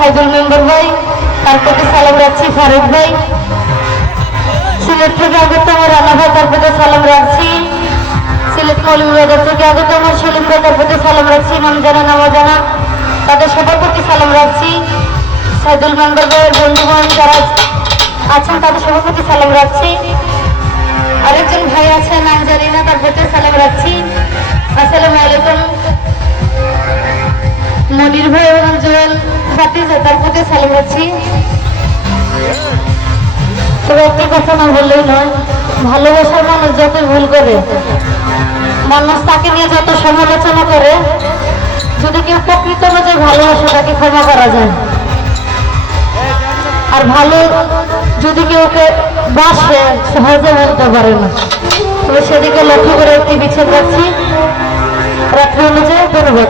Saidul member ভাই, তার প্রতি সালাম রাখছি ফারুক ভাই। সিলেট থেকে আগত আমার রানা ভাই, তার প্রতি সালাম রাখছি। সিলেট মৌলভীবাজার থেকে আগত আমার সেলিম ভাই, তার প্রতি সালাম রাখছি। ইমাম জানা নামাজ জানা, তাদের সবার প্রতি সালাম রাখছি। সাইদুল মেম্বার ভাইয়ের বন্ধুগণ যারা আছেন, তাদের সবার প্রতি সালাম রাখছি। মনির ভাই এবং জোয়েল ফাতিজা তার প্রতি সালাম রাখছি তবে একটি কথা না বললেই নয়, ভালোবাসার মানুষ যত ভুল করে, মানুষ তাকে নিয়ে যত সমালোচনা করে, যদি কেউ প্রকৃত যে ভালোবাসে, তাকে ক্ষমা করা যায়। আর ভালো যদি কেউ কে বাসে, সহজে বলতে পারে না। তবে সেদিকে লক্ষ্য করে একটি বিচ্ছেদ রাখছি। রাত্রি অনুযায়ী ধন্যবাদ।